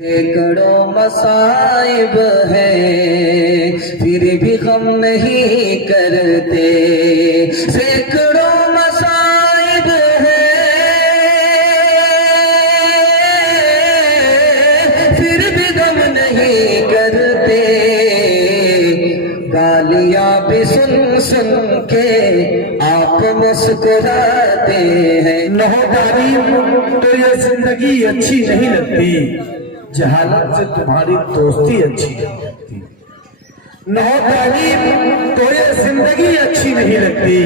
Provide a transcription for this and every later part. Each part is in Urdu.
سینکڑوں مصائب ہیں پھر بھی غم نہیں کرتے، سینکڑوں مصائب ہیں پھر بھی غم نہیں کرتے، گالیاں بھی سن سن کے آپ مسکراتے ہیں۔ نوجوانی تو یہ زندگی اچھی نہیں لگتی، جہالت سے تمہاری دوستی اچھی نہیں لگتی۔ نوجوانی تو یہ زندگی اچھی نہیں لگتی،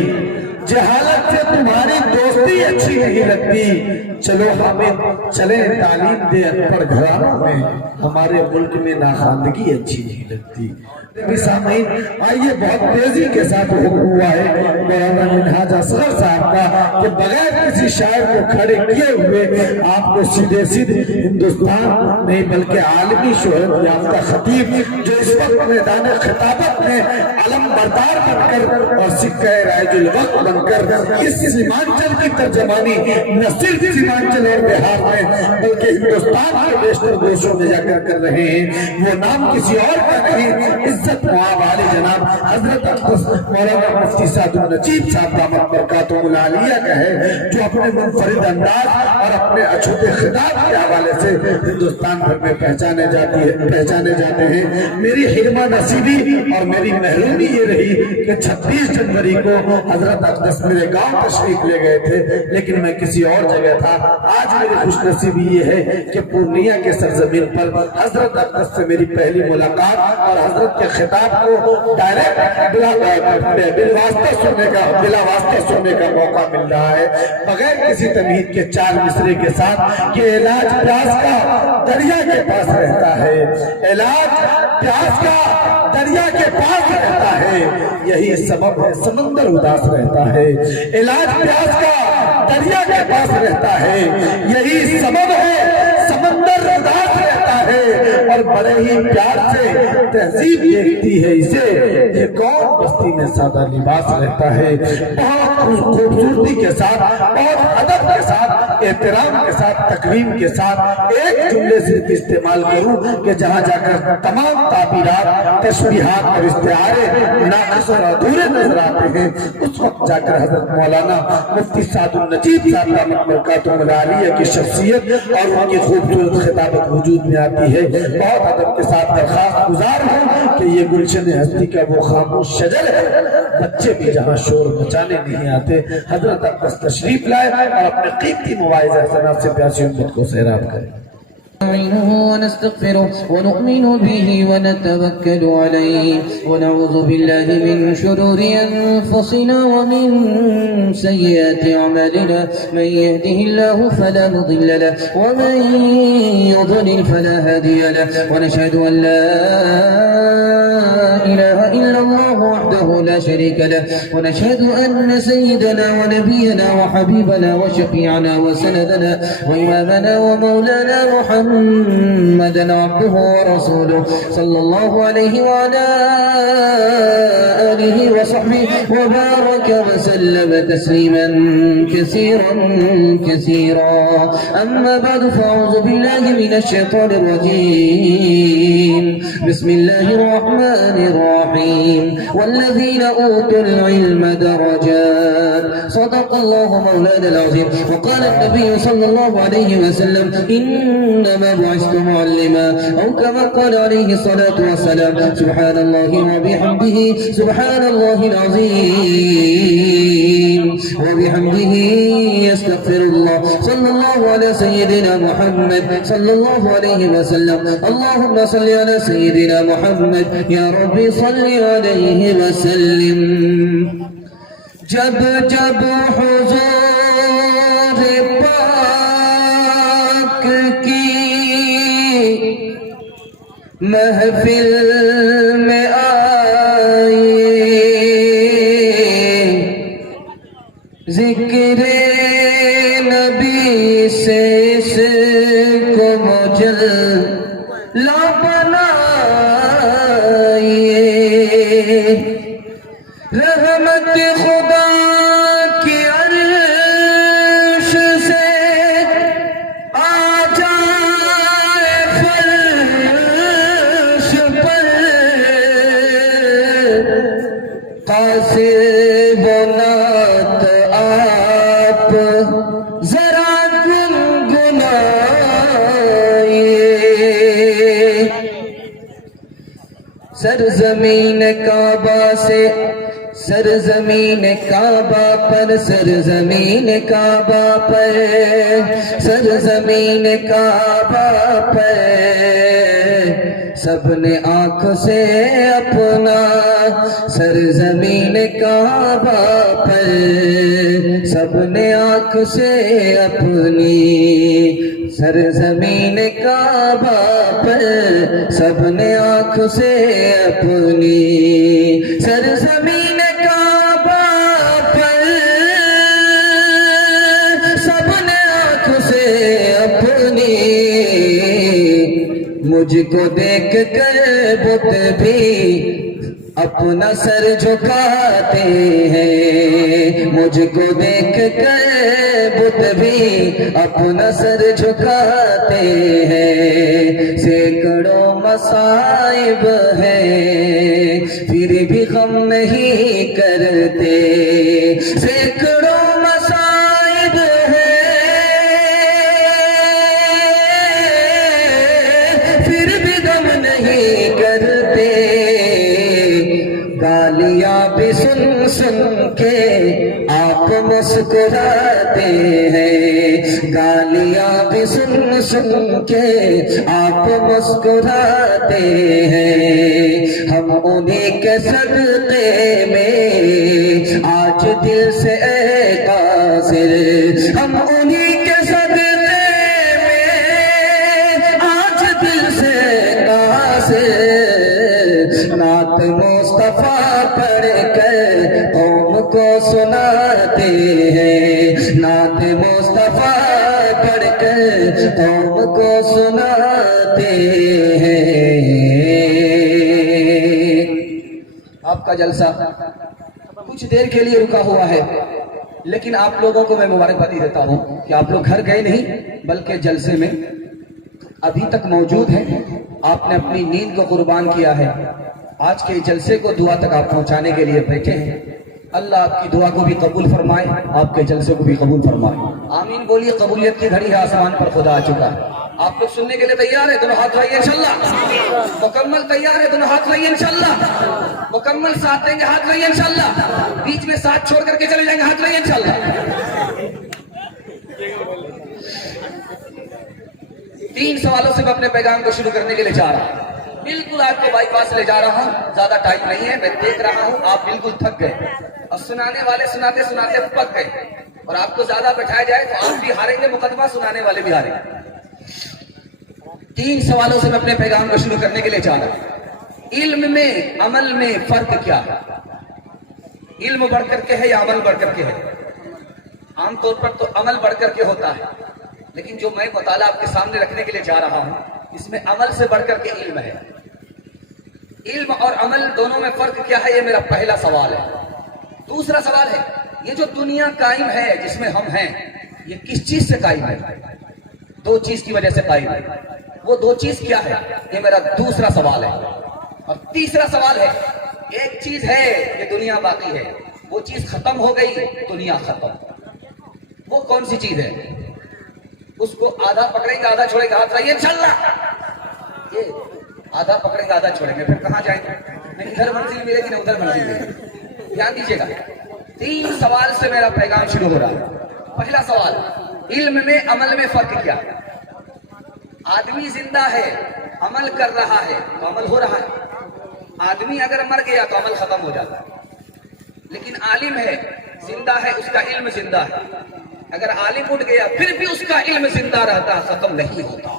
جہالت سے تمہاری دوستی اچھی نہیں لگتی۔ چلو ہمیں چلیں تعلیم دے ان پڑھ گھرانوں میں، ہمارے ملک میں ناخواندگی اچھی نہیں لگتی۔ سامعین آئیے، بہت تیزی کے ساتھ حکم ہوا ہے مولانا منہاج اصغر صاحب کا کہ بغیر کسی شاعر کو کھڑے کیے ہوئے آپ کو سیدھے سیدھے ہندوستان نہیں بلکہ عالمی شہرت یافتہ خطیب جو اس وقت میدان خطابت میں علم بردار بن کر اور سکہ رائج الوقت بن کر اس سیمانچل کی ترجمانی نہ صرف سیمانچل اور بہار میں بلکہ ہندوستان کے بیشتر گوشوں میں جا کر رہے ہیں، وہ نام کسی اور کا نہیں، عزت معاب عالی جناب حضرت اقدس مولانا مفتی سعد النجیب صاحب دامت برکاتہم العالیہ کا ہے، جو اپنے منفرد انداز اور اپنے اچھوتے خطاب کے حوالے سے ہندوستان بھر میں پہچانے جاتے ہیں۔ میری حرمہ نصیبی اور میری محرومی یہ رہی کہ 26 جنوری کو حضرت اقدس میرے گاؤں تشریف لے گئے تھے، لیکن میں کسی اور جگہ تھا۔ آج میری خوش نصیبی یہ ہے کہ پورنیہ کے سرزمین پر حضرت اقدس سے میری پہلی ملاقات اور حضرت کے خطاب کو ڈائریکٹ بلا واسطہ سننے کا موقع مل رہا ہے، بغیر کسی تمہید کے 4 مصرے کے ساتھ کہ علاج پیاس کا دریا کے پاس رہتا ہے، علاج پیاس کا دریا کے پاس رہتا ہے، یہی سبب ہے سمندر اداس رہتا ہے، علاج پیاس کا دریا کے پاس رہتا ہے، یہی سبب ہے سمندر اداس رہتا ہے، اور بڑے ہی پیار سے تہذیب دیکھتی ہے اسے، یہ کون بستی میں سادہ لباس رہتا ہے۔ بہت خوبصورتی کے ساتھ، بہت ادب کے ساتھ، احترام کے ساتھ، تکریم کے ساتھ ایک جملے صرف استعمال کروں کہ جہاں جا کر تمام تعبیرات، تشبیہات اور استعارے ناقص اور ادھورے نظر آتے ہیں، اس وقت جا کر حضرت مولانا مفتی سعد النجیب صاحب دامت برکاتہم العالیہ کی شخصیت اور ان کی خوبصورت خطابت وجود میں آتی ہے۔ بہت ادب کے ساتھ درخواست گزار ہوں کہ یہ گلشن ہستی کا وہ خاموش شجر ہے، بچے بھی جہاں شور مچانے نہیں آتے۔ حضرت اقدس تشریف لائے اور اپنے قیمتی مواعظ حسنات سے پیاسی امت کو سیراب کریں۔ نستعينه ونستغفره ونؤمن به ونتوكل عليه ونعوذ بالله من شرور أنفسنا ومن سيئات أعمالنا، من يهده الله فلا مضل له ومن يضلل فلا هادي له، ونشهد أن لا إله إلا الله وحده لا شريك له، ونشهد أن سيدنا ونبينا وحبيبنا وشفيعنا وسندنا وإمامنا ومولانا محمدا عبده ورسوله صلى الله عليه وعلى آله وصحبه وبارك وسلم تسليما كثيرا أما بعد، فأعوذ بالله من الشيطان الرجيم، بسم الله الرحمن الرحيم، والذين أوتوا العلم درجات، صدق الله مولانا العظيم، وقال النبي صلى الله عليه وسلم إنما بعثت معلما، أو كما قال عليه الصلاة والسلام، سبحان الله وبحمده سبحان الله العظيم وبحمده يستغفر الله، صلى الله على سيدنا محمد صلى الله عليه وسلم، اللهم صل على سيدنا محمد، يا ربي صل عليه وسلم۔ جب جب حضور پاک کی محفل میں آئے، ذکر نبی سے اس کو مجلا بنائیے، رحمت خدا کی عرش سے آ جائے سرزمین کعبہ سے سرزمین کعبہ پر سرزمین کعبہ پر سرزمین کعبہ پر سب نے آنکھ سے اپنا سرزمین کعبہ پر سب نے آنکھ سے اپنی سرزمین کعبہ پر سب نے آنکھ سے اپنی سرزمین کعبہ پر سب نے آنکھ سے اپنی مجھ کو دیکھ کر بت بھی اپنا سر جھکاتے ہیں مجھ کو دیکھ کر بت بھی اپنا سر جھکاتے ہیں سینکڑوں مصائب ہیں پھر بھی غم نہیں کرتے سینکڑوں مصائب ہیں پھر بھی غم نہیں کرتے گالیاں بھی سن سن کے آپ مسکراتے ہیں گالیاں بھی سن سن کے آپ مسکراتے ہیں ہم انہیں کے صدقے میں آج دل سے اے قاصر ہم انہیں کے صدقے میں آج دل سے قاصر نعت مصطفیٰ پڑھ کر قوم کو سناتے ہیں نعت مصطفیٰ پڑھ کر قوم کو سناتے ہیں آپ کا جلسہ کچھ دیر کے لیے رکا ہوا ہے لیکن آپ لوگوں کو میں مبارکبادی دیتا ہوں کہ آپ لوگ گھر گئے نہیں بلکہ جلسے میں ابھی تک موجود ہیں آپ نے اپنی نیند کو قربان کیا ہے آج کے جلسے کو دعا تک آپ پہنچانے کے لیے بیٹھے ہیں اللہ آپ کی دعا کو بھی قبول فرمائے آپ کے جلسے کو بھی قبول فرمائے آمین بولیے قبولیت کی گھڑی ہے آسمان پر خدا آ چکا ہے آپ لوگ سننے کے لیے تیار ہیں دونوں ہاتھ رہیے انشاءاللہ مکمل تیار ہے دونوں ہاتھ رہیے انشاءاللہ مکمل ساتھ دیں گے ہاتھ رہیے انشاءاللہ بیچ میں ساتھ چھوڑ کر کے چلے جائیں گے ہاتھ رہیے انشاءاللہ 3 سوالوں سے میں اپنے پیغام کو شروع کرنے کے لیے جا رہا ہوں بالکل آپ کو بائی پاس لے جا رہا ہوں زیادہ ٹائم نہیں ہے میں دیکھ رہا ہوں آپ بالکل تھک گئے اور سنانے والے سناتے سناتے پک گئے اور آپ کو زیادہ بٹھایا جائے تو آپ بھی ہاریں گے مقدمہ سنانے والے بھی ہاریں گے 3 سوالوں سے میں اپنے پیغام کو شروع کرنے کے لیے جا رہا ہوں علم میں عمل میں فرق کیا ہے علم بڑھ کر کے ہے یا عمل بڑھ کر کے ہے عام طور پر تو عمل بڑھ کر کے ہوتا ہے لیکن جو میں مطالعہ آپ کے سامنے رکھنے کے لیے جا رہا ہوں اس میں عمل سے بڑھ کر کے علم ہے علم اور عمل دونوں میں فرق کیا ہے یہ میرا پہلا سوال ہے دوسرا سوال ہے یہ جو دنیا قائم ہے جس میں ہم ہیں یہ کس چیز سے قائم ہے 2 چیز کی وجہ سے قائم ہے وہ 2 چیز کیا ہے یہ میرا دوسرا سوال ہے اور تیسرا سوال ہے ایک چیز ہے یہ دنیا باقی ہے وہ چیز ختم ہو گئی دنیا ختم وہ کون سی چیز ہے اس کو آدھا پکڑیں گے آدھا چھوڑیں گے ہاتھ رہیے انشاءاللہ یہ آدھا پکڑیں گے آدھا چھوڑیں گے پھر کہاں جائیں گے نہ ادھر منزل ملے گی نہ ادھر منزل ملے گی دھیان دیجیے گا 3 سوال سے میرا پیغام شروع ہو رہا ہے پہلا سوال علم میں عمل میں فرق کیا آدمی زندہ ہے عمل کر رہا ہے تو عمل ہو رہا ہے آدمی اگر مر گیا تو عمل ختم ہو جاتا ہے لیکن عالم ہے زندہ ہے اس کا علم زندہ ہے اگر عالم اٹھ گیا پھر بھی اس کا علم زندہ رہتا ختم نہیں ہوتا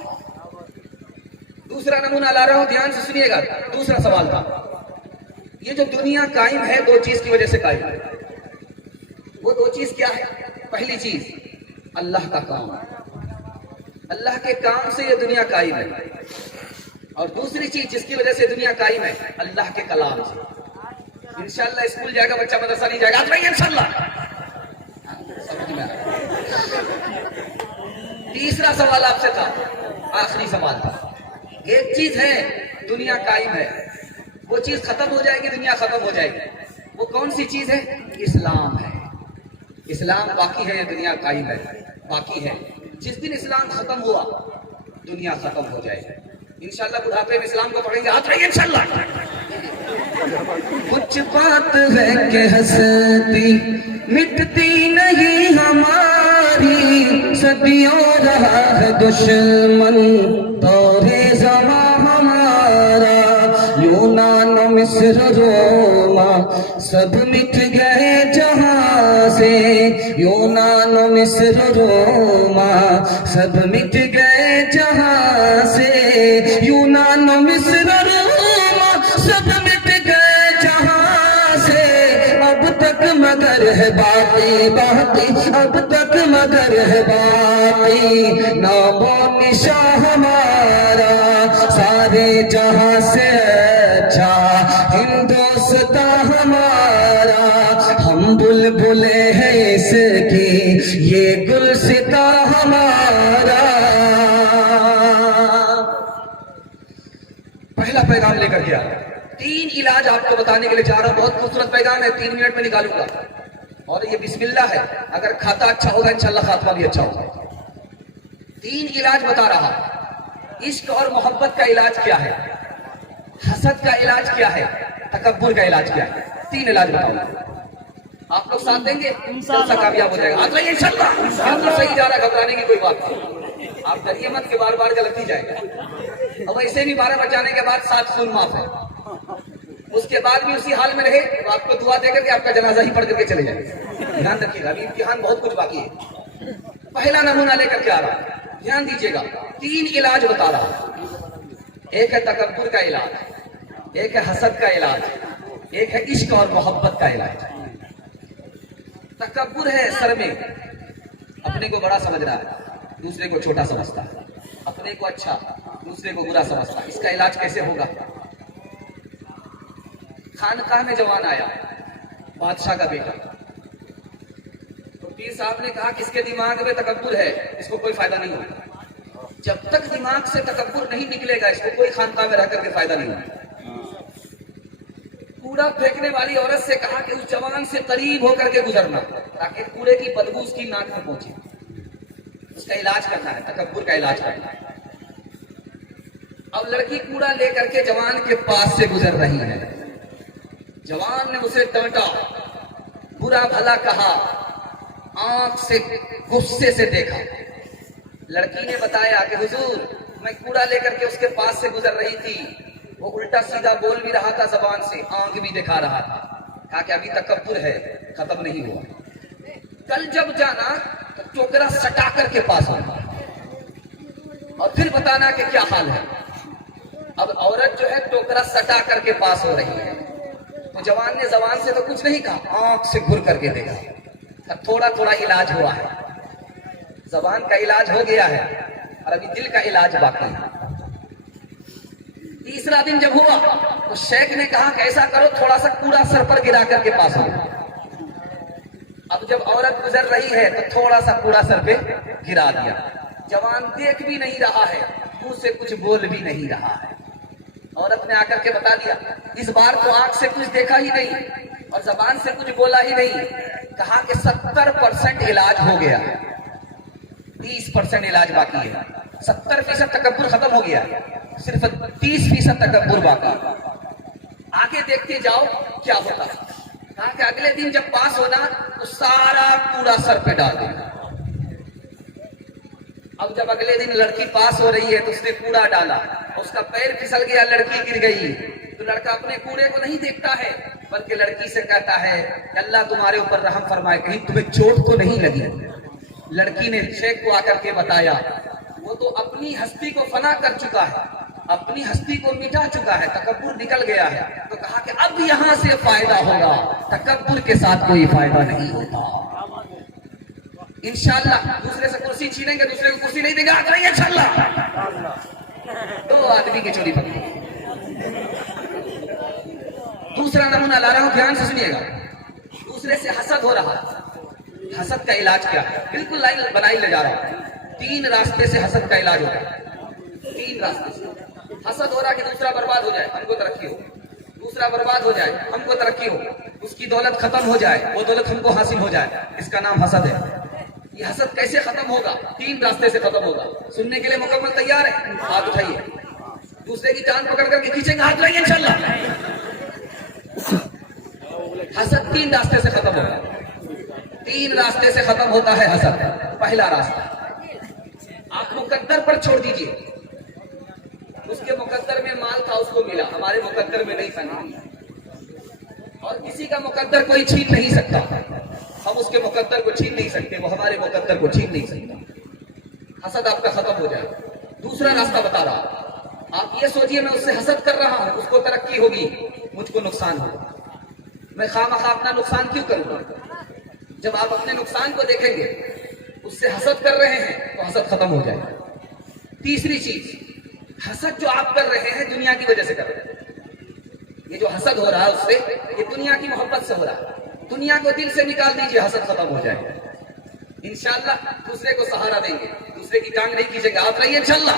دوسرا نمونہ لا رہا ہوں دھیان سے سنیے گا دوسرا سوال تھا یہ جو دنیا قائم ہے 2 چیز کی وجہ سے قائم ہے وہ 2 چیز کیا ہے پہلی چیز اللہ کا کام اللہ کے کام سے یہ دنیا قائم ہے اور دوسری چیز جس کی وجہ سے دنیا قائم ہے اللہ کے کلام سے انشاءاللہ اسکول جائے گا بچہ مدرسہ نہیں جائے گا انشاءاللہ تیسرا سوال آپ سے تھا آخری سوال تھا ایک چیز ہے دنیا قائم ہے وہ چیز ختم ہو جائے گی دنیا ختم ہو جائے گی وہ کون سی چیز ہے اسلام ہے اسلام باقی ہے دنیا قائم ہے باقی ہے جس دن اسلام ختم ہوا دنیا ختم ہو جائے گی انشاءاللہ بڑھاپے میں اسلام کو پڑھیں گے ہاتھ رہیے انشاءاللہ کچھ بات ہے کہ ہستی مٹتی نہیں ہماری، صدیوں رہا ہے دشمن دورے زماں ہمارا، یونان و مصر روما سب مٹ گئے جہاں سے، یونان و مصر روما سب مٹ گئے جہاں سے، یونان و مصر روما سب مٹ گئے جہاں سے، اب تک مگر ہے باقی باقی، اب تک مگر ہے باقی نام و نشاں ہمارا، سارے جہاں سے اچھا ہندوستاں ہمارا، ہم بلبلے ہیں اس کی یہ گلستاں ہمارا۔ پہلا پیغام لے کر گیا، 3 علاج آپ کو بتانے کے لیے جا رہا ہوں، بہت خوبصورت پیغام ہے، 3 منٹ میں نکالوں گا، اور یہ بسم اللہ ہے، اگر کھاتا اچھا ہوگا انشاءاللہ خاتمہ بھی اچھا ہوگا۔ 3 علاج بتا رہا، عشق اور محبت کا علاج کیا ہے، حسد کا علاج کیا ہے، تکبر کا علاج کیا ہے، 3 علاج بتاؤں گا۔ آپ لوگ ساتھ دیں گے جلسہ کامیاب ہو جائے گا، آگے انشاءاللہ بالکل صحیح جا رہا ہے، گھبرانے کی کوئی بات نہیں، آپ ڈریے مت کہ بار بار غلطی جائے گا، اور ویسے بھی 12 بجانے کے بعد 7 خون معاف ہے، اس کے بعد بھی اسی حال میں رہے تو آپ کو دعا دے کر کے آپ کا جنازہ ہی پڑھ کر کے چلے جائیں، دھیان رکھیے گا، ابھی امتحان بہت کچھ باقی ہے۔ پہلا نمونہ لے کر کے آ رہا، دھیان دیجیے گا، 3 علاج بتا رہا، ایک ہے تکبر کا علاج، ایک ہے حسد کا علاج، ایک ہے عشق اور محبت کا علاج۔ تکبر ہے سر میں، اپنے کو بڑا سمجھ رہا ہے، دوسرے کو چھوٹا سمجھتا ہے، اپنے کو اچھا دوسرے کو برا سمجھتا ہے، اس کا علاج کیسے ہوگا؟ خانقاہ میں جوان آیا، بادشاہ کا بیٹا، تو پیر صاحب نے کہا کہ اس کے دماغ میں تکبر ہے، اس کو کوئی فائدہ نہیں ہوگا، جب تک دماغ سے تکبر نہیں نکلے گا اس کو کوئی خانقاہ میں رہ کر کے فائدہ نہیں ہوگا۔ کوڑا پھینکنے والی عورت سے کہا کہ اس جوان سے قریب ہو کر کے گزرنا تاکہ کوڑے کی بدبو اس کی ناک میں پہنچے، اس کا علاج کرنا ہے، تکبر کا علاج کرنا ہے۔ اب لڑکی کوڑا لے کر کے جوان کے پاس سے گزر رہی ہے، جوان نے اسے ڈانٹا، برا بھلا کہا، آنکھ سے غصے سے دیکھا، لڑکی نے بتایا کہ حضور میں کوڑا لے کر کے اس کے پاس سے گزر رہی تھی، وہ الٹا سیدھا بول بھی رہا تھا زبان سے، آنکھ بھی دکھا رہا تھا، کہا کہ ابھی تکبر ہے، ختم نہیں ہوا، کل جب جانا تو ٹوکرا سٹا کر کے پاس ہونا اور پھر بتانا کہ کیا حال ہے۔ اب عورت جو ہے ٹوکرا سٹا کر کے پاس ہو رہی ہے، تو جوان نے زبان سے تو کچھ نہیں کہا، آنکھ سے گھر کر کے دیکھا، تھوڑا تھوڑا علاج ہوا ہے، زبان کا علاج ہو گیا ہے اور ابھی دل کا علاج باقی ہے۔ تیسرا دن جب ہوا تو شیخ نے کہا کہ ایسا کرو تھوڑا سا کوڑا سر پر گرا کر کے پاس ہو، اب جب عورت گزر رہی ہے تو تھوڑا سا کوڑا سر پہ گرا دیا، جوان دیکھ بھی نہیں رہا ہے، منہ سے کچھ بول بھی نہیں رہا ہے، عورت نے آ کر کے بتا دیا، اس بار تو آنکھ سے کچھ دیکھا ہی نہیں اور زبان سے کچھ بولا ہی نہیں، کہا کہ 70% علاج ہو گیا، 30% علاج باقی ہے، 70% تکبر ختم ہو گیا، صرف 30% تکبر باقی، آگے دیکھتے جاؤ کیا ہوتا ہے۔ کہا کہ اگلے دن جب پاس ہونا تو سارا کوڑا سر پہ ڈال دینا۔ اب جب اگلے دن لڑکی پاس ہو رہی ہے تو اس نے کوڑا ڈالا، اس کا پیر پھسل گیا، لڑکی گر گئی، تو لڑکا اپنے کوڑے کو نہیں دیکھتا ہے بلکہ لڑکی سے کہتا ہے کہ اللہ تمہارے اوپر رحم فرمائے، کہیں تمہیں چوٹ تو نہیں لگی۔ لڑکی نے شیخ کو آ کر کے بتایا، وہ تو اپنی ہستی کو فنا کر چکا ہے، اپنی ہستی کو مٹا چکا ہے، تکبر نکل گیا ہے، تو کہا کہ اب یہاں سے فائدہ ہوگا، تکبر کے ساتھ کوئی فائدہ نہیں ہوتا۔ انشاءاللہ دوسرے سے کرسی چھینیں گے، دوسرے کو کرسی نہیں دیں گے، آ جائیں گے انشاءاللہ۔ 2 آدمی کی چوری پکڑی۔ دوسرا نمونہ لا رہا ہوں، دھیان سے سنیے گا، دوسرے سے حسد ہو رہا، حسد کا علاج کیا ہے؟ بالکل لائن بنائی لے جا رہا ہوں، 3 راستے سے حسد کا علاج ہوتا ہے، 3 راستے سے حسد ہو رہا کہ دوسرا برباد ہو جائے، ہم کو ترقی ہو، دوسرا برباد ہو جائے، ہم کو ترقی ہو، اس کی دولت ختم ہو جائے، وہ دولت ہم کو حاصل ہو جائے، اس کا نام حسد ہے۔ یہ حسد کیسے ختم ہوگا؟ 3 راستے سے ختم ہوگا۔ سننے کے لیے مکمل تیار ہے؟ ہاتھ اٹھائیے، دوسرے کی جان پکڑ کر کے کھینچیں گے، ہاتھ لائیے انشاءاللہ۔ حسد 3 راستے سے ختم ہوتا ہے. 3 راستے سے ختم ہوتا ہے حسد. پہلا راستہ آپ مقدر پر چھوڑ دیجئے. اس کے مقدر میں مال تھا اس کو ملا, ہمارے مقدر میں نہیں تھا. اور کسی کا مقدر کوئی چھین نہیں سکتا. ہم اس کے مقدر کو چھین نہیں سکتے, وہ ہمارے مقدر کو چھین نہیں سکتا. حسد آپ کا ختم ہو جائے. دوسرا راستہ بتا رہا, آپ یہ سوچئے میں اس سے حسد کر رہا ہوں, اس کو ترقی ہوگی, مجھ کو نقصان ہوگا. میں خواہ اپنا نقصان کیوں کروں گا؟ جب آپ اپنے نقصان کو دیکھیں گے, اس سے حسد کر رہے ہیں تو حسد ختم ہو جائے. تیسری چیز, حسد جو آپ کر رہے ہیں دنیا کی وجہ سے کر رہے ہیں. یہ جو حسد ہو رہا ہے اس سے, یہ دنیا کی محبت سے ہو رہا ہے. دنیا کو دل سے نکال دیجئے, حسد ختم ہو جائے. انشاءاللہ دوسرے کو سہارا دیں گے, دوسرے کی ٹانگ نہیں کھینچیں گے. آپ رہیے انشاءاللہ.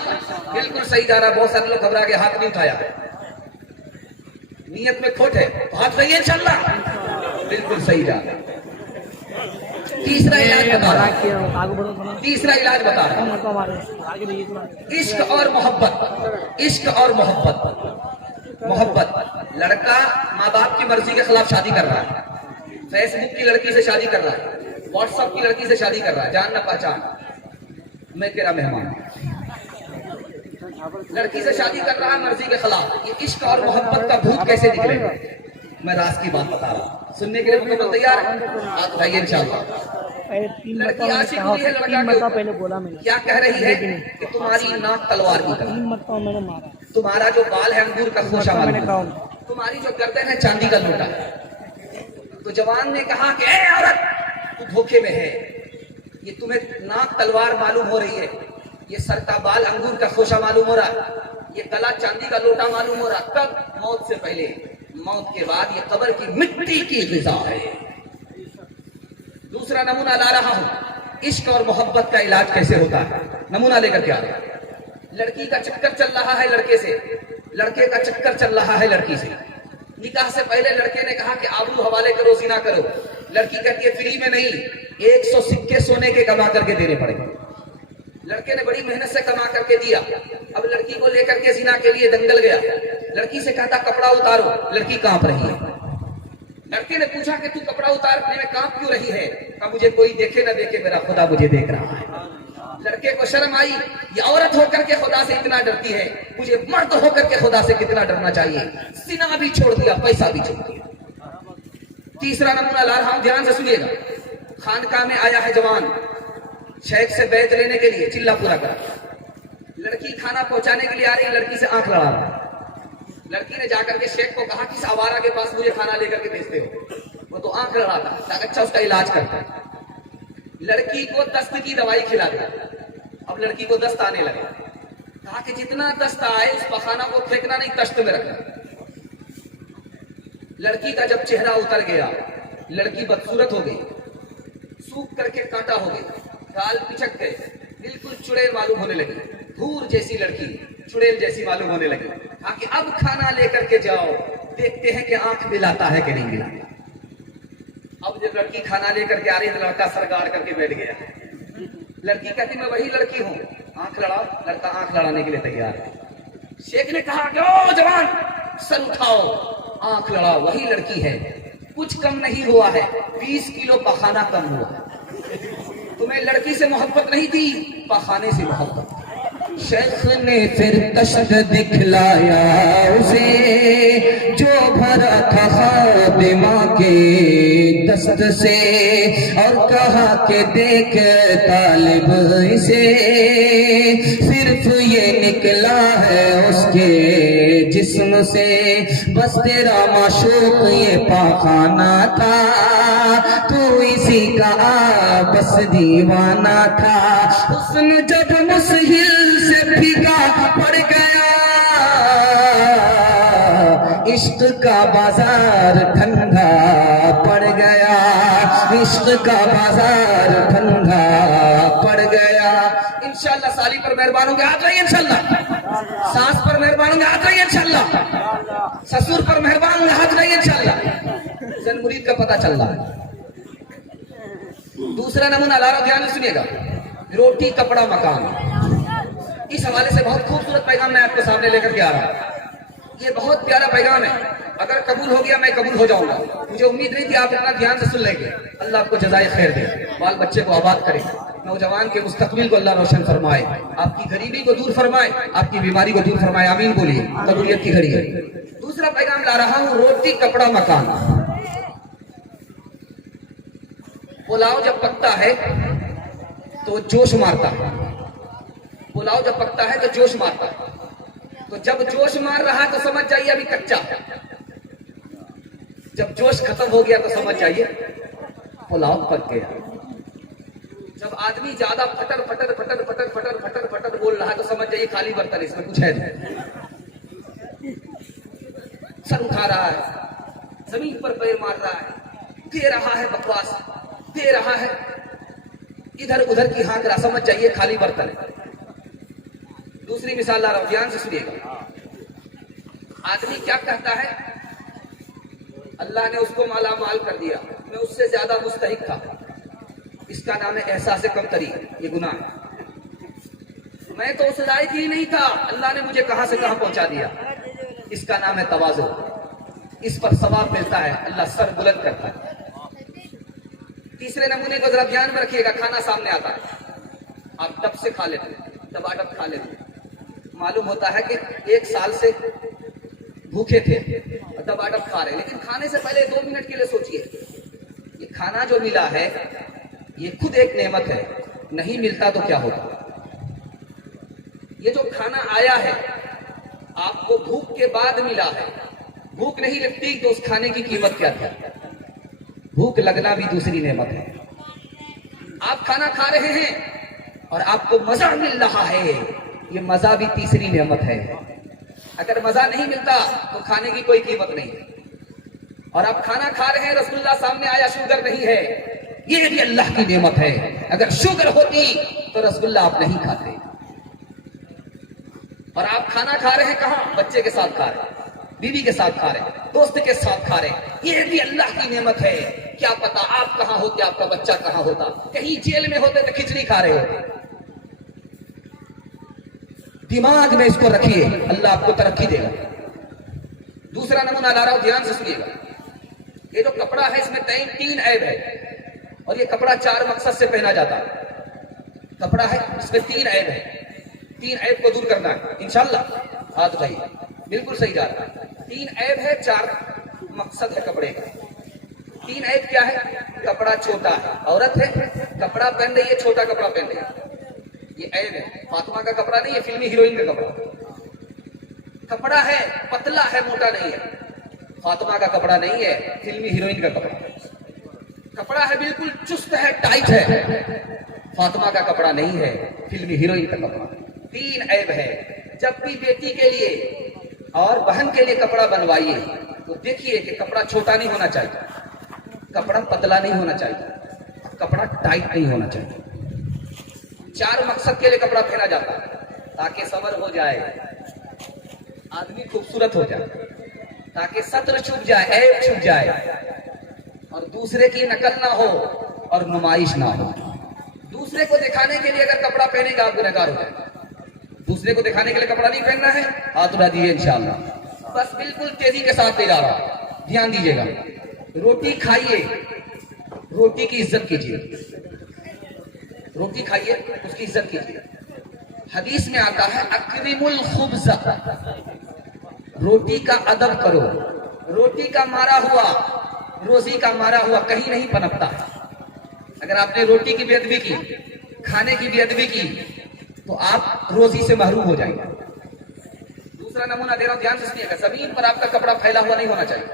بالکل صحیح جا رہا. بہت سارے لوگ گھبرا کے ہاتھ نہیں اٹھایا, نیت میں کھوٹ ہے. ہاتھ رہیے انشاءاللہ. بالکل صحیح جا رہا. تیسرا علاج بتا رہا, تیسرا علاج بتا رہا, عشق اور محبت. عشق اور محبت. محبت. لڑکا ماں باپ کی مرضی کے خلاف شادی کر رہا ہے, فیس بک کی لڑکی سے شادی کر رہا ہے, واٹس ایپ کی لڑکی سے شادی کر رہا ہے, جان نہ پہچان, میں تیرا مہمان. لڑکی سے شادی کر رہا ہے مرضی کے خلاف. یہ عشق اور محبت کا بھوت کیسے نکلے گا؟ میں راز کی بات بتا رہا ہوں, سننے کے لیے مکمل تیار ہے؟ آپ بتائیے انشاءاللہ. لڑکی عاشق ہوئی ہے لڑکا کے اوپر, کیا کہہ رہی ہے کہ تمہاری ناک تلوار کی طرح, تمہارا جو بال ہے انگور کا خوشہ معلوم, تمہاری جو گردن ہے چاندی کا لوٹا. تو جوان نے کہا کہ اے عورت, تو دھوکے میں ہے. یہ تمہیں ناک تلوار معلوم ہو رہی ہے, یہ سر کا بال انگور کا خوشہ معلوم ہو رہا, یہ گلا چاندی کا لوٹا معلوم ہو رہا. کب؟ موت سے پہلے. موت کے بعد یہ قبر کی مٹی کی غذا ہے. دوسرا نمونہ لا رہا ہوں, عشق اور محبت کا علاج کیسے ہوتا ہے. نمونہ لے کر کے آ رہا. لڑکی کا چکر چل رہا ہے لڑکے سے, لڑکے کا چکر چل رہا ہے لڑکی سے. نکاح سے پہلے لڑکے نے کہا کہ آبرو حوالے کرو, زنا کرو. لڑکی کہتی ہے فری میں نہیں, 100 سکے سونے کے کما کر کے دینے پڑے. لڑکے نے بڑی محنت سے کما کر کے دیا. اب لڑکی کو لے کر کے زنا کے لیے دنگل گیا. لڑکی سے کہتا کپڑا اتارو, لڑکی کانپ رہی ہے. لڑکے نے پوچھا کہ تو کپڑا اتارنے میں کانپ کیوں رہی ہے؟ کہا مجھے کوئی دیکھے نہ دیکھے, میرا خدا مجھے دیکھ رہا ہے. لڑکے کو شرم آئی, یہ عورت ہو کر کے خدا سے اتنا ڈرتی ہے, مجھے مرد ہو کر کے خدا سے کتنا ڈرنا چاہیے. زنا بھی چھوڑ دیا, پیسہ بھی چھوڑ دیا. تیسرا نمونہ لا رہا ہوں, دھیان سے سنیے گا. خانقاہ میں آیا ہے جوان, شیخ سے بیعت لینے کے لیے, چلا پورا کرا. لڑکی کھانا پہنچانے کے لیے آ رہی, لڑکی سے آنکھ لڑا رہا. لڑکی نے جا کر کے شیخ کو کہا کس آوارہ کے پاس مجھے کھانا لے کر کے بھیجتے ہو؟ وہ تو آنکھ لڑاتا, اچھا اس کا علاج کرتا. لڑکی کو دست کی دوائی کھلا دیا. اب لڑکی کو دست آنے لگا. کہا کہ جتنا دست آئے اس پخانہ کو پھینکنا نہیں, تشت میں رکھنا. لڑکی کا جب چہرہ اتر گیا, لڑکی بدصورت ہو گئی, سوکھ کر کے کانٹا ہو گئی, گال پچک گئے, بالکل چڑیل معلوم ہونے لگی. دھور جیسی لڑکی چڑیل جیسی معلوم ہونے لگی. کہا کہ اب کھانا لے کر کے جاؤ, دیکھتے ہیں کہ آنکھ ملاتا ہے کہ نہیں ملاتا. اب جب لڑکی کھانا لے کر کے آ رہی تو لڑکا سر گاڑ کر کے بیٹھ گیا. لڑکی کہتی میں وہی لڑکی ہوں, آنکھ لڑاؤ. لڑکا آنکھ لڑانے کے لیے تیار ہے. شیخ نے کہا کہ او جوان, سر اٹھاؤ, آنکھ لڑاؤ, وہی لڑکی ہے, کچھ کم نہیں ہوا ہے, 20 کلو پخانہ کم ہوا. تمہیں لڑکی سے محبت نہیں تھی, پخانے سے محبت. شیخ نے پھر تشت دکھلایا اسے, جو بھرا تھا خواب ماں کے دست سے, اور کہا کہ دیکھ طالب اسے, صرف یہ نکلا ہے اس کے جسم سے, بس تیرا معشوق یہ پاخانہ تھا, تو اسی کا بس دیوانہ تھا. حسن جب مسہل سے پھیکا پڑ گیا, عشق کا بازار ٹھنڈا پڑ گیا, عشق کا بازار ٹھنڈا پڑ گیا. انشاءاللہ سالی پر مہربان ہوں گے, آج رہیے انشاءاللہ. ساس پر مہربان ہوں گے, آج رہیے انشاءاللہ. سسور پر مہربان ہوں گے, آج رہیے انشاءاللہ. زن مرید کا پتہ چل رہا ہے. دوسرا نمونہ لا رہا, دھیان سے سنیے گا. روٹی کپڑا مکان, اس حوالے سے بہت خوبصورت پیغام میں آپ کے سامنے لے کر کے آ رہا ہوں. یہ بہت پیارا پیغام ہے. اگر قبول ہو گیا میں قبول ہو جاؤں گا. مجھے امید نہیں تھی آپ اتنا دھیان سے سن لیں گے. اللہ آپ کو جزائے خیر دے, بال بچے کو آباد کرے, نوجوان کے مستقبل کو اللہ روشن فرمائے, آپ کی غریبی کو دور فرمائے, آپ کی بیماری کو دور فرمائے. آمین بولیے. قبولیت کی گھڑی ہے. دوسرا پیغام لا رہا ہوں, روٹی کپڑا مکان. پلاؤ جب پکتا ہے تو جوش مارتا ہے. پلاؤ جب پکتا ہے تو جوش مارتا ہے. تو جب جوش مار رہا ہے تو سمجھ جائیے ابھی کچا ہے. جب جوش ختم ہو گیا تو سمجھ جائیے پلاؤ پک گیا. جب آدمی زیادہ پھٹر پھٹر پھٹر پھٹر پھٹر پھٹر پھٹر بول رہا ہے تو سمجھ جائیے خالی برتن, اس میں کچھ ہے نہیں. سر اٹھا رہا ہے, زمین پر پیر مار رہا ہے, دے رہا ہے بکواس, دے رہا ہے ادھر ادھر کی ہانک رہا, سمجھ جائیے خالی برتن. دوسری مثال لا رہا ہوں, دھیان سے سنیے گا. آدمی کیا کہتا ہے, اللہ نے اس کو مالا مال کر دیا, میں اس سے زیادہ مستحق تھا. اس کا نام ہے احساس کمتری. یہ گناہ ہے. میں تو اس لائق ہی نہیں تھا, اللہ نے مجھے کہاں سے کہاں پہنچا دیا. اس کا نام ہے تواضع. اس پر ثواب ملتا ہے, اللہ سر بلند کرتا ہے. تیسرے نمونے کو ذرا دھیان میں رکھیے گا. کھانا سامنے آتا ہے, آپ ڈب سے کھا لیتے ہیں, ڈبا ڈب کھا لیتے ہیں. معلوم ہوتا ہے کہ 1 سال سے بھوکے تھے, ڈبا ڈب کھا رہے, لیکن کھانے سے پہلے 2 منٹ کے لیے سوچئے, یہ کھانا جو ملا ہے یہ خود ایک نعمت ہے, نہیں ملتا تو کیا ہوتا. یہ جو کھانا آیا ہے آپ کو بھوک کے بعد ملا ہے, بھوک نہیں لگتی تو اس کھانے کی قیمت کیا تھی. بھوک لگنا بھی دوسری نعمت ہے. آپ کھانا کھا رہے ہیں اور آپ کو مزہ مل رہا ہے, یہ مزہ بھی تیسری نعمت ہے. اگر مزہ نہیں ملتا تو کھانے کی کوئی قیمت نہیں. اور آپ کھانا کھا رہے ہیں, رسول سامنے آیا, شوگر نہیں ہے, یہ بھی اللہ کی نعمت ہے. اگر شوگر ہوتی تو رسول آپ نہیں کھاتے. اور آپ کھانا کھا رہے ہیں کہاں, بچے کے ساتھ کھا رہے ہیں, بیوی کے ساتھ کھا رہے ہیں, دوست کے ساتھ کھا رہے ہیں, یہ بھی اللہ کی نعمت ہے. کیا پتا آپ کہاں ہوتے, آپ کا بچہ کہاں ہوتا, کہیں جیل میں ہوتے تو کھچڑی کھا رہے ہوتے. دماغ میں اس کو رکھیے, اللہ آپ کو ترقی دے گا. دوسرا نمونہ لا رہا ہوں, دھیان سے سنیے گا. یہ جو کپڑا ہے اس میں 3 عیب ہے, اور یہ کپڑا 4 مقصد سے پہنا جاتا ہے. کپڑا ہے اس میں 3 عیب ہے, 3 عیب کو دور کرنا ہے انشاءاللہ. ہاتھ اٹھائیے, بالکل صحیح جا رہا ہے. 3 عیب ہے, 4 مقصد ہے کپڑے کا. 3 عیب کیا ہے, کپڑا چھوٹا ہے, عورت ہے کپڑا پہن رہی ہے, چھوٹا کپڑا پہن رہی ہے, یہ عیب ہے. فاطمہ کا کپڑا نہیں ہے, فلمی ہیروئن کا کپڑا. کپڑا ہے پتلا ہے, موٹا نہیں ہے, فاطمہ کا کپڑا نہیں ہے, فلمی ہیروئن کا کپڑا. کپڑا ہے بالکل چست ہے, ٹائٹ ہے, فاطمہ کا کپڑا نہیں ہے, فلمی ہیروئن کا کپڑا. 3 عیب ہے. جب بھی بیٹی کے لیے اور بہن کے لیے کپڑا بنوائیے تو دیکھیے کہ کپڑا چھوٹا نہیں ہونا چاہیے, کپڑا پتلا نہیں ہونا چاہیے, کپڑا ٹائٹ نہیں ہونا چاہیے. 4 مقصد کے لیے کپڑا پہنا جاتا ہے, تاکہ صبر ہو جائے, آدمی خوبصورت ہو جائے, تاکہ ستر چھپ جائے, عیب چھپ جائے, اور دوسرے کی نقل نہ ہو اور نمائش نہ ہو. دوسرے کو دکھانے کے لیے اگر کپڑا پہنے گا آپ گنہگار ہو جائے. دوسرے کو دکھانے کے لیے کپڑا نہیں پہننا ہے, ہاتھ اٹھا دیجیے انشاءاللہ. بس بالکل تیزی کے ساتھ لے جا رہا ہوں, دھیان دیجیے گا. روٹی کھائیے, روٹی کی عزت کیجیے, روٹی کھائیے اس کی عزت کیجیے. حدیث میں آتا ہے اکرم الخبز, روٹی کا ادب کرو. روٹی کا مارا ہوا, روزی کا مارا ہوا کہیں نہیں پنپتا. اگر آپ نے روٹی کی بے ادبی کی, کھانے کی بے ادبی کی تو آپ روزی سے محروم ہو جائیں گے. دوسرا نمونہ دے رہا ہوں, دھیان سے سنیے گا. زمین پر آپ کا کپڑا پھیلا ہوا نہیں ہونا چاہیے.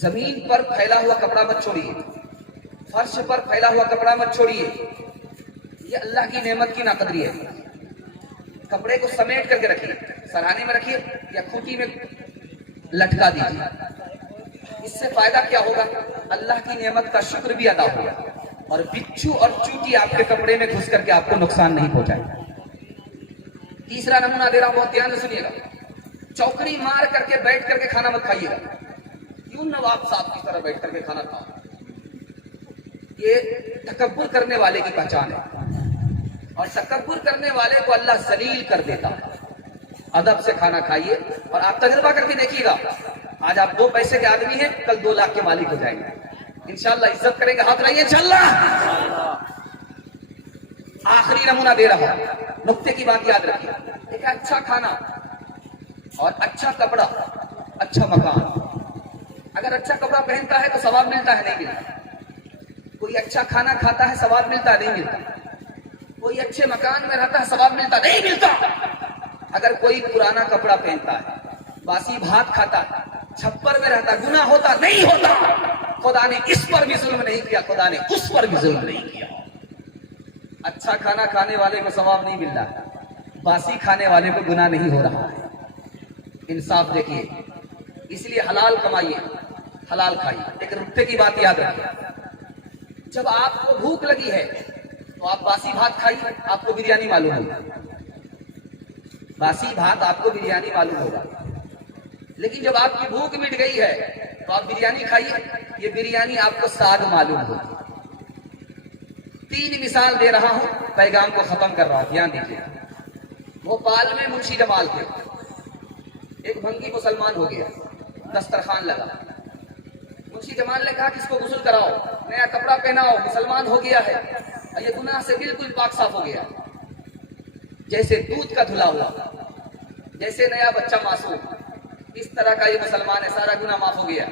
زمین پر پھیلا ہوا کپڑا مت چھوڑیے, فرش پر پھیلا ہوا کپڑا مت چھوڑیے, یہ اللہ کی نعمت کی ناقدری ہے. کپڑے کو سمیٹ کر کے رکھیے, سرہانے میں رکھیے یا کھوٹی میں لٹکا دیجیے. اس سے فائدہ کیا ہوگا, اللہ کی نعمت کا شکر بھی ادا ہوگا, اور بچھو اور چوٹی آپ کے کپڑے میں گھس کر کے آپ کو نقصان نہیں پہنچائے. تیسرا نمونہ دے رہا ہوں, بہت دھیان سے سنیے گا. چوکڑی مار کر کے بیٹھ کر کے کھانا مت کھائیے گا. کیوں نواب صاحب کی طرح بیٹھ کر کے کھانا کھاؤ, یہ تکبر کرنے والے کی پہچان ہے, اور تکبر کرنے والے کو اللہ ذلیل کر دیتا ہے. ادب سے کھانا کھائیے اور آپ تجربہ کر کے دیکھیے گا، آج آپ 2 پیسے کے آدمی ہیں، کل 2 لاکھ کے مالک ہو جائیں گے انشاءاللہ۔ عزت کریں گے، ہاتھ لائیے انشاءاللہ۔ آخری نمونہ دے رہا ہوں، نقطے کی بات یاد رکھیے۔ ایک اچھا کھانا اور اچھا کپڑا، اچھا مکان۔ اگر اچھا کپڑا پہنتا ہے تو ثواب ملتا ہے؟ نہیں ملتا۔ کوئی اچھا کھانا کھاتا ہے ثواب ملتا ہے؟ نہیں ملتا۔ کوئی اچھے مکان میں رہتا ہے ثواب ملتا؟ نہیں ملتا۔ اگر کوئی پرانا کپڑا پہنتا ہے، باسی بھات کھاتا ہے، چھپر میں رہتا، گناہ ہوتا؟ نہیں ہوتا۔ خدا نے اس پر بھی ظلم نہیں کیا، خدا نے اس پر بھی ظلم نہیں کیا۔ اچھا کھانا کھانے والے کو ثواب نہیں مل رہا، باسی کھانے والے کو گناہ نہیں ہو رہا ہے۔ انصاف دیکھیے، اس لیے حلال کمائیے، حلال کھائیے۔ ایک نقطے کی بات یاد رکھیے، جب آپ کو بھوک لگی ہے تو آپ باسی بھات کھائیے، آپ کو بریانی معلوم ہوگا۔ باسی بھات آپ کو بریانی معلوم ہوگا، لیکن جب آپ کی بھوک مٹ گئی ہے تو آپ بریانی کھائیے، یہ بریانی آپ کو ساگ معلوم ہوگی۔ 3 مثال دے رہا ہوں، پیغام کو ختم کر رہا ہوں، دھیان دیجیے۔ بھوپال میں منشی جمال تھے، ایک بھنگی مسلمان ہو گیا، دسترخوان لگا۔ منشی جمال نے کہا کہ اس کو غسل کراؤ، نیا کپڑا پہناؤ، مسلمان ہو گیا ہے، اور یہ گناہ سے بالکل پاک صاف ہو گیا، جیسے دودھ کا دھلا ہوا، جیسے نیا بچہ معصوم۔ اس طرح کا یہ مسلمان ہے، سارا گناہ معاف ہو گیا۔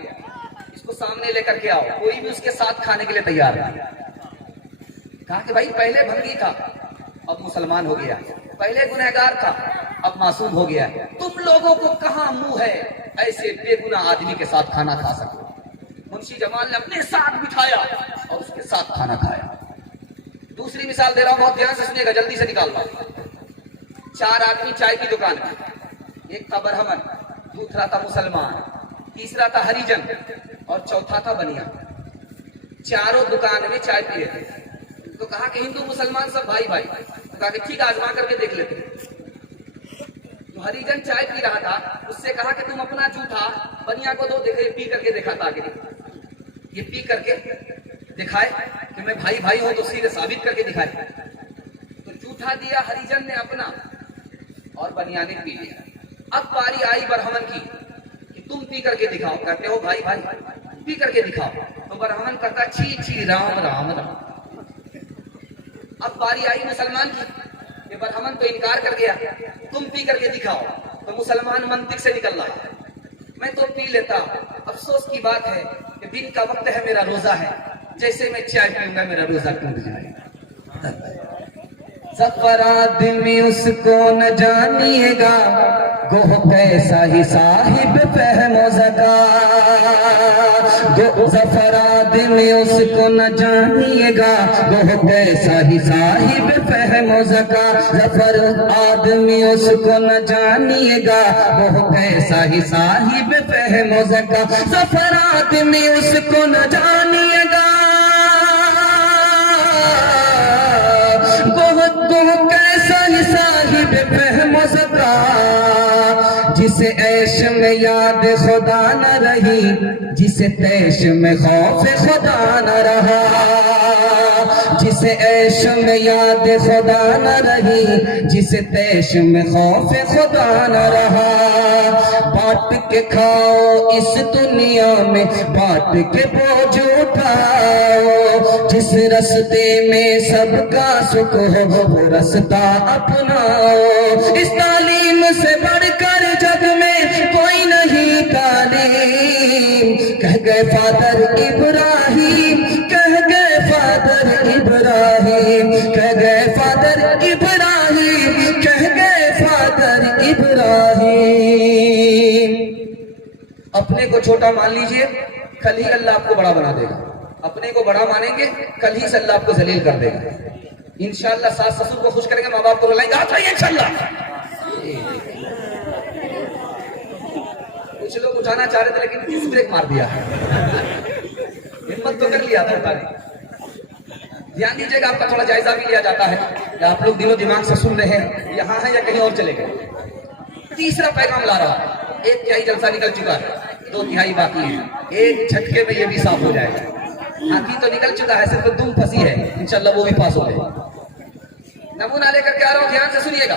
اس کو سامنے لے کر کے آؤ، کوئی بھی اس کے ساتھ کھانے کے لیے تیار نہیں۔ کہا کہ بھائی پہلے بھنگی تھا، اب مسلمان ہو گیا، پہلے گنہگار تھا، اب معصوم ہو گیا، تم لوگوں کو کہاں منہ ہے ایسے بے گناہ آدمی کے ساتھ کھانا کھا سکو؟ منشی جمال نے اپنے ساتھ بٹھایا اور اس کے ساتھ کھانا کھایا۔ دوسری مثال دے رہا ہوں، بہت دھیان سے سنیے گا، جلدی سے نکال رہا ہوں۔ 4 آدمی چائے کی دکان میں، ایک تھا برہمن، دوسرا تھا مسلمان، تیسرا تھا ہریجن اور چوتھا تھا بنیا۔ چاروں دکان میں چائے پی رہے تھے، تو کہا کہ ہندو مسلمان سب بھائی بھائی، تو کہا کہ ٹھیک آزما کر کے دیکھ لیتے۔ تو ہریجن چائے پی رہا تھا، اس سے کہا کہ تم اپنا جھوٹا بنیا کو دو، دیکھے پی کر کے دکھاتا آگے، یہ پی کر کے دکھائے کہ میں بھائی بھائی ہوں، تو سیدھے ثابت کر کے دکھائے۔ تو جھوٹا دیا ہریجن نے اپنا اور بنیا نے پی لیا۔ اب باری آئی برہمن کی کہ تم پی کر کے دکھاؤ، کہتے ہو بھائی بھائی پی کر کے دکھاؤ، تو برہمن کہتا چھی چھی رام رام رام۔ اب باری آئی مسلمان کی کہ برہمن تو انکار کر گیا، تم پی کر کے دکھاؤ، تو مسلمان منطق سے نکل رہا، میں تو پی لیتا، افسوس کی بات ہے کہ دن کا وقت ہے، میرا روزہ ہے، جیسے میں چائے پیوں گا میرا روزہ ٹوٹ جائے گا۔ ظفر آدمی اس کو نہ جانیے گا، گوہ کیسا ہی صاحب فہم و ذکا۔ ظفر آدمی اس کو نہ جانیے گا، گوہ کیسا ہی صاحب فہم و ذکا۔ ظفر آدمی اس کو نہ جانیے گا، گوہ کیسا ہی صاحب فہم و ذکا۔ ظفر آدمی اس کو نہ جانیے گا، کیسا ہی صاحب فہم و ذکا۔ جسے عیش میں یاد خدا نہ رہی، جسے تیش میں خوف خدا نہ رہا۔ جسے عیش میں یاد خدا نہ رہی، جسے تیش میں خوف خدا نہ رہا۔ بانٹ کے کھاؤ اس دنیا میں، بانٹ کے بوجھ اٹھاؤ۔ جس رستے میں سب کا سکھ ہو، وہ رستہ اپناؤ۔ اس تعلیم سے بڑھ کر جگ میں کوئی نہیں تعلیم۔ کہہ گئے فادر ابراہیم، کہہ گئے فادر ابراہیم، کہہ گئے فادر ابراہیم، کہہ گئے فادر ابراہیم۔ اپنے کو چھوٹا مان لیجئے، کل ہی اللہ آپ کو بڑا بنا دے گا۔ اپنے کو بڑا مانیں گے، کل ہی سے اللہ آپ کو ذلیل کر دے گا۔ انشاءاللہ ساس سسر کو خوش کریں گے، ماں باپ کو رلائیں گے، آتا ہی انشاءاللہ۔ کچھ لوگ اٹھانا چاہ رہے تھے لیکن کس بریک مار دیا، ہمت تو کر لیا تھا۔ دھیان دیجیے گا، آپ کا تھوڑا جائزہ بھی لیا جاتا ہے کہ آپ لوگ دل و دماغ سے سن رہے ہیں، یہاں ہیں یا کہیں اور چلے گئے۔ تیسرا پیغام لا رہا ہوں، 1/3 جلسہ نکل چکا ہے، 2/3 باقی ہے، ایک جھٹکے میں یہ بھی صاف ہو جائے گا۔ ہاتھی تو نکل چکا ہے، صرف دم پھنسی ہے، انشاءاللہ وہ بھی پاس ہو گئے۔ نمونہ لے کر کے آ رہا ہوں، دھیان سے سنیے گا۔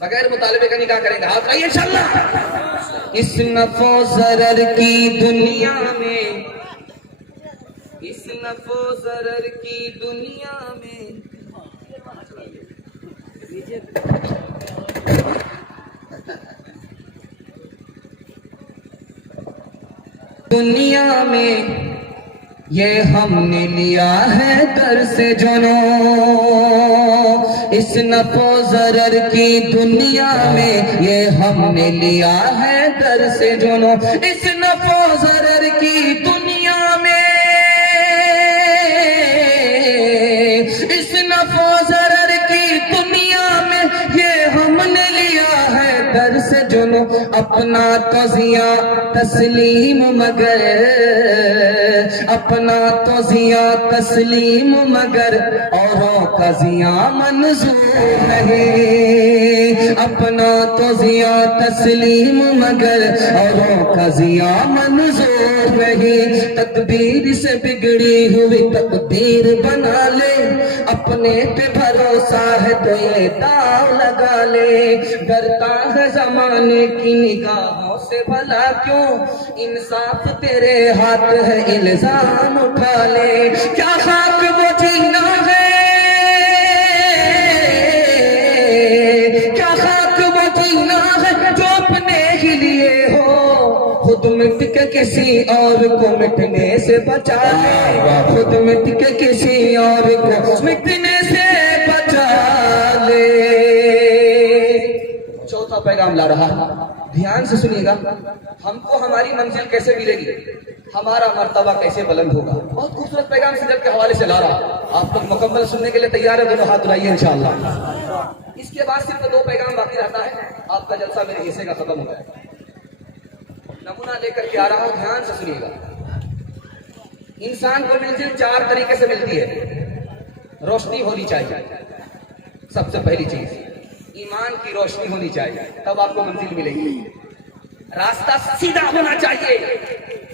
بغیر مطالبے کا نکاح کریں گے. آپ آئیے انشاءاللہ. اس نفع و ضرر کی دنیا میں، اس نفع و ضرر کی دنیا میں دنیا میں یہ ہم نے لیا ہے درس جنو. اس نفع و ضرر کی دنیا میں یہ ہم نے لیا ہے درس جنو. اس نفع و ضرر کی دنیا میں، اس نفع و ضرر کی دنیا میں یہ ہم نے لیا ہے درس جنو. اپنا توزیع تسلیم مگر، اپنا توزیع تسلیم مگر اوروں کا زیاں منظور نہیں. اپنا توزیع تسلیم مگر اوروں کا زیاں منظور نہیں. تدبیر سے بگڑی ہوئی تقدیر بنا لے، اپنے پہ بھروسہ ہے تو یہ داؤ لگا لے. ڈرتا ہے زمانے کی نگاہوں سے بھلا کیوں، انصاف تیرے ہاتھ ہے الزام اٹھا لے. کیا خاک وہ جینا ہے، کیا خاک وہ جینا ہے جو اپنے ہی لیے ہو. خود مٹ کے کسی اور کو مٹنے سے بچا لے، خود مٹ کے کسی اور کو مٹنے سے بچا لے. چوتھا پیغام لا رہا ہے، دھیان سے سنیے گا. ہم کو ہماری منزل کیسے ملے گی، ہمارا مرتبہ کیسے بلند ہوگا. بہت خوبصورت پیغام سیرت کے حوالے سے لا رہا. آپ لوگ مکمل سننے کے لیے تیار ہے؟ دونوں ہاتھ اٹھائیے انشاءاللہ. اس کے بعد صرف 2 پیغام باقی رہتا ہے، آپ کا جلسہ میرے حصے کا ختم ہو جائے. نمونہ لے کر کے آ رہا ہوں، دھیان سے سنیے گا. انسان کو منزل 4 طریقے سے ملتی ہے. روشنی ہونی چاہیے، سب سے پہلی چیز ایمان کی روشنی ہونی چاہیے، تب آپ کو منزل ملے گی. راستہ سیدھا ہونا چاہیے،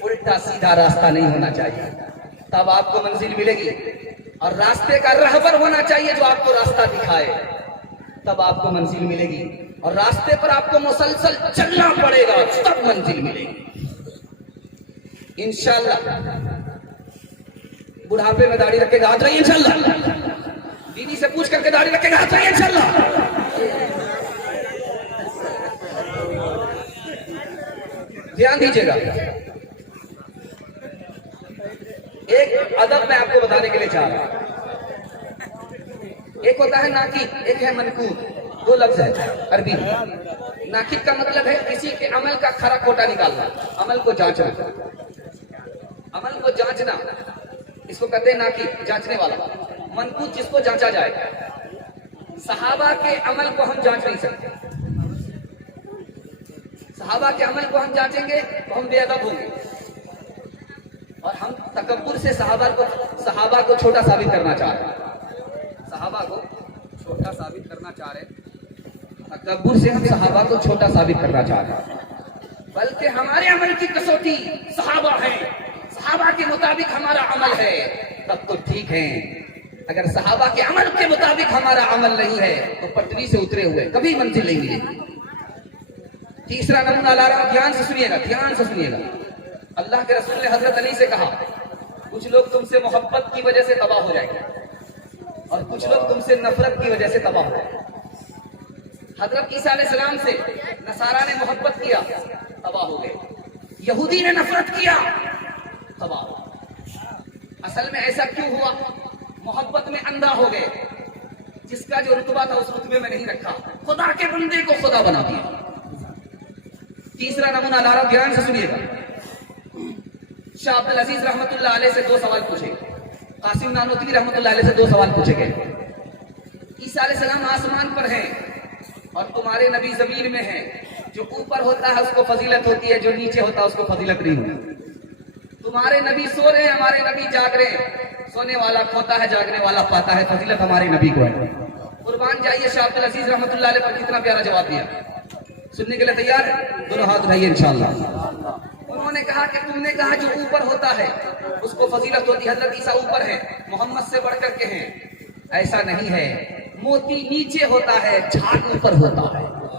الٹا سیدھا راستہ نہیں ہونا چاہیے، تب آپ کو منزل ملے گی. اور راستے کا رہبر ہونا چاہیے جو آپ کو راستہ دکھائے، تب آپ کو منزل ملے گی. اور راستے پر آپ کو مسلسل چلنا پڑے گا، تب منزل ملے گی انشاءاللہ. بڑھاپے میں داڑھی رکھے گا ہاتھ رہیے انشاءاللہ. بیوی سے پوچھ کر کے داڑھی رکھے گا ہاتھ رہیے انشاءاللہ. دھیان دیجیے گا. ایک ادب میں آپ کو بتانے کے لیے چاہ رہا ہوں. ایک ہوتا ہے ناقد، ایک ہے منقود. 2 لفظ ہے عربی. ناقد کا مطلب ہے کسی کے عمل کا کھرا کھوٹا نکالنا، عمل کو جانچنا. عمل کو جانچنا اس کو کہتے ہیں ناقد، جانچنے والا. منقود جس کو جانچا جائے. صحابہ کے عمل کو ہم جانچ نہیں سکتے. صحابہ کے عمل کو ہم جانچیں گے تو ہم بے ادب ہوں گے، اور ہم تکبر سے صحابہ کو چھوٹا ثابت کرنا چاہ رہے ہیں. صحابہ کو چھوٹا ثابت کرنا چاہ رہے ہیں. تکبر سے ہم صحابہ کو چھوٹا ثابت کرنا چاہ رہے ہیں، بلکہ ہمارے عمل کی کسوٹی صحابہ ہیں، صحابہ کے مطابق ہمارا عمل ہے، تب تو ٹھیک ہے. اگر صحابہ کے عمل کے مطابق ہمارا عمل نہیں ہے تو پٹری سے اترے ہوئے کبھی منزل نہیں ملے گی. تیسرا نمونہ لا رہا ہوں، دھیان سے سنیے گا، دھیان سے سنیے گا. اللہ کے رسول نے حضرت علی سے کہا، کچھ لوگ تم سے محبت کی وجہ سے تباہ ہو جائیں گے اور کچھ لوگ تم سے نفرت کی وجہ سے تباہ ہو جائیں گے. حضرت عیسیٰ علیہ السلام سے نصارہ نے محبت کیا، تباہ ہو گئے. یہودی نے نفرت کیا، تباہ ہو گئے. اصل میں ایسا کیوں ہوا؟ محبت میں اندھا ہو گئے. جس کا جو رتبہ تھا اس رتبے میں نہیں رکھا، خدا کے بندے کو خدا بنا دیا. تیسرا نمونہ لا رہا ہوں، دھیان سے سنیے گا. شاہ عبد العزیز رحمۃ اللہ علیہ سے 2 سوال پوچھے. قاسم نانوتوی رحمۃ اللہ علیہ سے 2 سوال پوچھے گئے. عیسیٰ علیہ السلام آسمان پر ہیں اور تمہارے نبی زمین میں ہیں. جو اوپر ہوتا ہے اس کو فضیلت ہوتی ہے، جو نیچے ہوتا ہے اس کو فضیلت نہیں ہوتی. تمہارے نبی سو رہے ہیں، ہمارے نبی جاگ رہے ہیں. سونے والا کھوتا ہے، جاگنے والا پاتا ہے. فضیلت ہمارے نبی کو ہے. قربان جائیے شاہ عبد العزیز رحمۃ اللہ علیہ پر کتنا پیارا جواب دیا. سننے کے لیے تیار ہے؟ دونوں ہاتھ اٹھائیے انشاءاللہ. انہوں نے کہا کہ تم نے کہا جو اوپر ہوتا ہے اس کو فضیلت ہوتی ہے. حضرت عیسیٰ اوپر ہے، محمد سے بڑھ کر کے ہیں. ایسا نہیں ہے. موتی نیچے ہوتا ہے، جھاگ اوپر ہوتا ہے.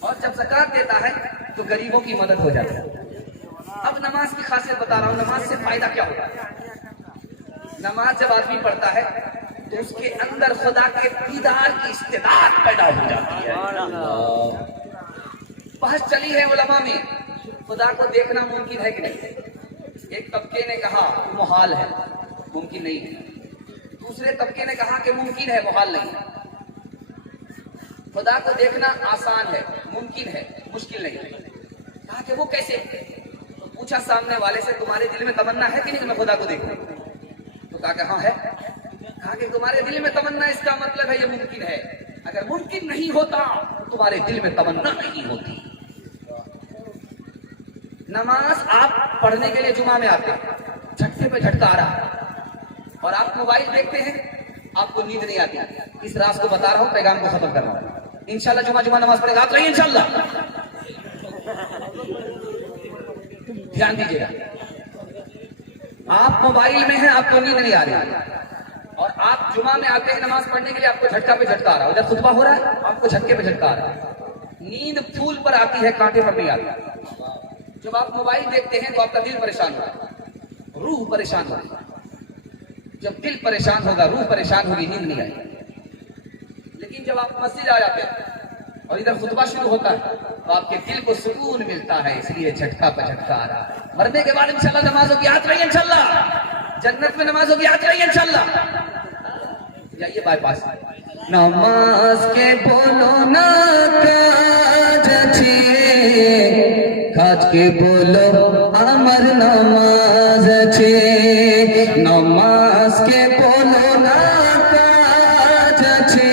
اور جب زکات دیتا ہے تو غریبوں کی مدد ہو جاتی ہے۔ اب نماز کی خاصیت بتا رہا ہوں، نماز سے فائدہ کیا ہوتا ہے؟ نماز جب آدمی پڑھتا ہے تو اس کے اندر خدا کے دیدار کی استعداد پیدا ہو جاتی ہے۔ بحث چلی ہے علماء میں، خدا کو دیکھنا ممکن ہے کہ نہیں؟ ایک طبقے نے کہا محال ہے، ممکن نہیں ہے۔ دوسرے طبقے نے کہا کہ ممکن ہے، محال نہیں ہے۔ خدا کو دیکھنا آسان ہے، ممکن ہے، مشکل نہیں ہے۔ کہا کہ وہ کیسے؟ تو پوچھا سامنے والے سے، تمہارے دل میں تمنا ہے کہ نہیں کہ میں خدا کو دیکھوں؟ تو کہا کہ ہاں ہے۔ کہا کہ تمہارے دل میں تمنا، اس کا مطلب ہے یہ ممکن ہے۔ اگر ممکن نہیں ہوتا تمہارے دل میں تمنا نہیں ہوتی۔ نماز آپ پڑھنے کے لیے جمعہ میں آتے ہیں، جھٹکے پہ جھٹکا آ رہا ہے اور آپ موبائل دیکھتے ہیں، آپ کو نیند نہیں آتی۔ اس راز کو بتا رہا ہوں، پیغام کو ختم کر رہا ہوں۔ انشاءاللہ جمعہ نماز پڑھے گا، آپ رہیے انشاءاللہ۔ دھیان دیجیے گا، آپ موبائل میں ہیں، آپ کو نیند نہیں آ رہی اور آپ جمعہ میں آتے ہیں نماز پڑھنے کے لیے، آپ کو جھٹکا پہ جھٹکا آ رہا ہے، ادھر خطبہ ہو رہا ہے، آپ کو جھٹکے پہ جھٹکا آ رہا ہے۔ نیند پھول پر آتی ہے، کانٹے پر نہیں آتی۔ جب آپ موبائل دیکھتے ہیں تو آپ کا دل پریشان ہوگا، روح پریشان ہوگی۔ جب دل پریشان ہوگا، روح پریشان ہوگی، نیند نہیں آئے گی۔ لیکن جب آپ مسجد آ جاتے ہیں اور ادھر خطبہ شروع ہوتا ہے تو آپ کے دل کو سکون ملتا ہے، اس لیے جھٹکا پہ جھٹکا آ رہا ہے۔ مرنے کے بعد انشاءاللہ نمازوں کی یاد رہی انشاءاللہ، جنت میں نمازوں کی یاد رہی انشاءاللہ۔ جائیے بائی پاس۔ نماز کے بولو نا کاج اچھے، کاج کے بولو امر نماز اچھے، نماز کے بولو نا کاج اچھے،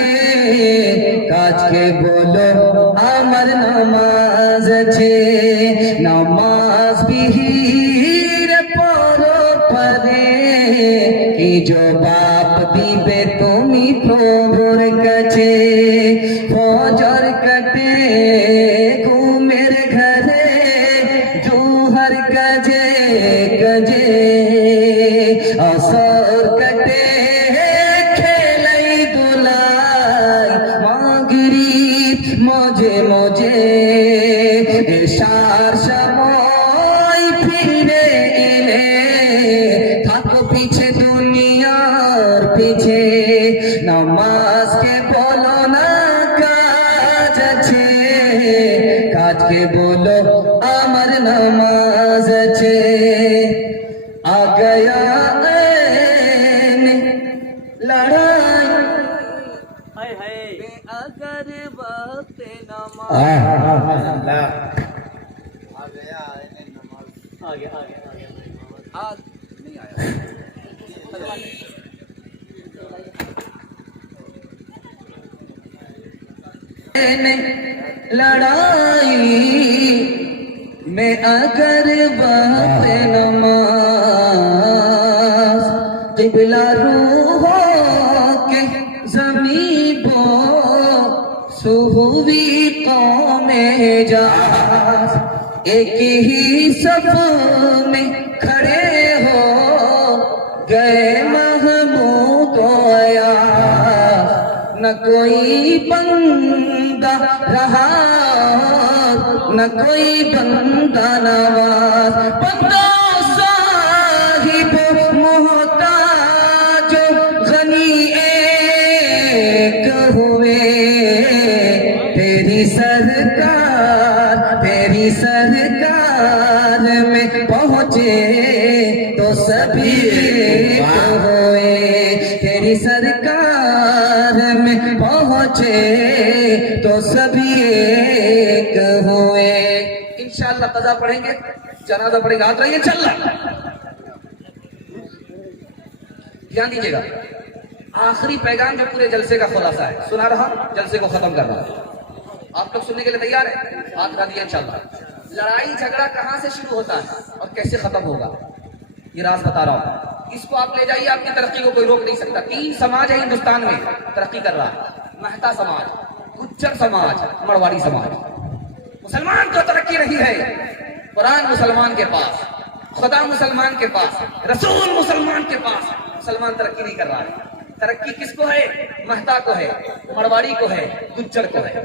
کاج کے بولو امر نماز اچھے، نماز بھی پورو پرے کی جو باپ دیبے تمی پروبر کچے فوجر کٹے گھومر گھرے جوہر کجے کجے اثر کٹے کھیلئی دلائی ماگری موجے موجے اشار شمائی پھیرے پیچھے دنیا اور پیچھے نماز کے بولو نا کاج اچھے، کاج کے بولو امر نماز اچھے۔ آ گیا لڑائی اگر وقت نماز لڑائی میں اگر وقت نماز قبلہ روحوں کے زمین بو سہوی قوم جاز، ایک ہی صف میں کھڑے ہو گئے محمود و ایاز، نہ کوئی بندہ رہا نہ کوئی بندہ نواز، بندہ صاحب محتاج غنی ایک ہوئے، تیری سرکار میں پہنچے تو سبھی ایک ہوئے، تیری سرکار میں پہنچے تو سبھی ایک ہوئے۔ انشاءاللہ قضا پڑھیں گے، جنازہ پڑھیں گے، ہاتھ رہیے انشاءاللہ۔ دھیان دیجیے گا، آخری پیغام جو پورے جلسے کا خلاصہ ہے سنا رہا، جلسے کو ختم کر رہا۔ آپ لوگ سننے کے لیے تیار ہیں؟ ہاتھ اٹھا دیا انشاءاللہ۔ لڑائی جھگڑا کہاں سے شروع ہوتا ہے اور کیسے ختم ہوگا، یہ راز بتا رہا ہوں۔ اس کو آپ لے جائیے، آپ کی ترقی کو کوئی روک نہیں سکتا۔ 3 سماج ہے ہندوستان میں ترقی کر رہا ہے، مہتا سماج، گجر سماج، مرواڑی سماج۔ مسلمان کو ترقی نہیں ہے، قرآن مسلمان کے پاس، خدا مسلمان کے پاس، رسول مسلمان کے پاس، مسلمان ترقی نہیں کر رہا ہے۔ ترقی کس کو ہے؟ مہتا کو ہے، مرواڑی کو ہے، گجر کو ہے۔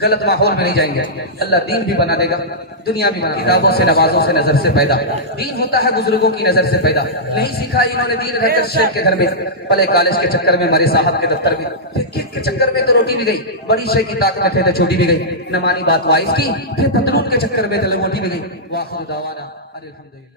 غلط ماحول میں نہیں جائیں گے، اللہ دین بھی بنا دے گا، دنیا بھی بنا دے گا۔ کتابوں سے، نوازوں سے، نظر سے پیدا دین ہوتا ہے، بزرگوں کی نظر سے پیدا نہیں سیکھا انہوں نے دین رہ کر شیخ کے گھر میں، پہلے کالج کے چکر میں، ہمارے صاحب کے دفتر میں، پھر کک کے چکر میں تو روٹی بھی گئی، بڑی شے کی طاقت میں تھے تو چھوٹی بھی گئی، نہ مانی بات وائز کی، پھر پتلون کے چکر میں تو لنگوٹی بھی گئی۔ واخر دعوانا الحمدللہ۔